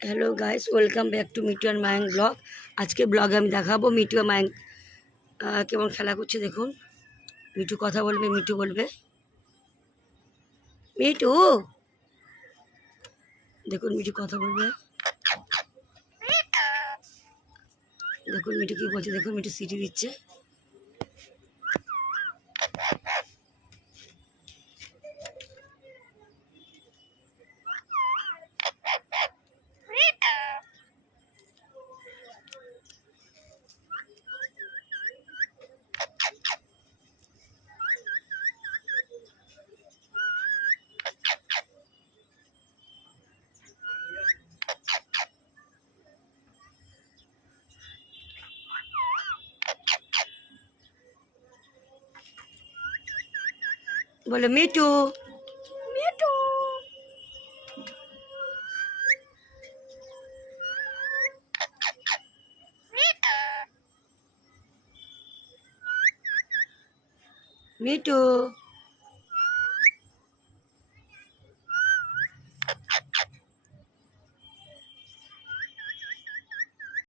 Hello guys, welcome back to Mitu আর Mayank blog. আজকে ব্লগে আমি দেখাবো মিটু আর মায়াঙ্ক কেমন খেলা করছে। দেখুন, মিটু কথা বলবে, মিটু বলবে মিটু। দেখুন মিটু কথা বলবে, দেখুন মিটু কি বলছে, দেখুন মিটু সিটি দিচ্ছে। বলে মিটু মিটু। মিটু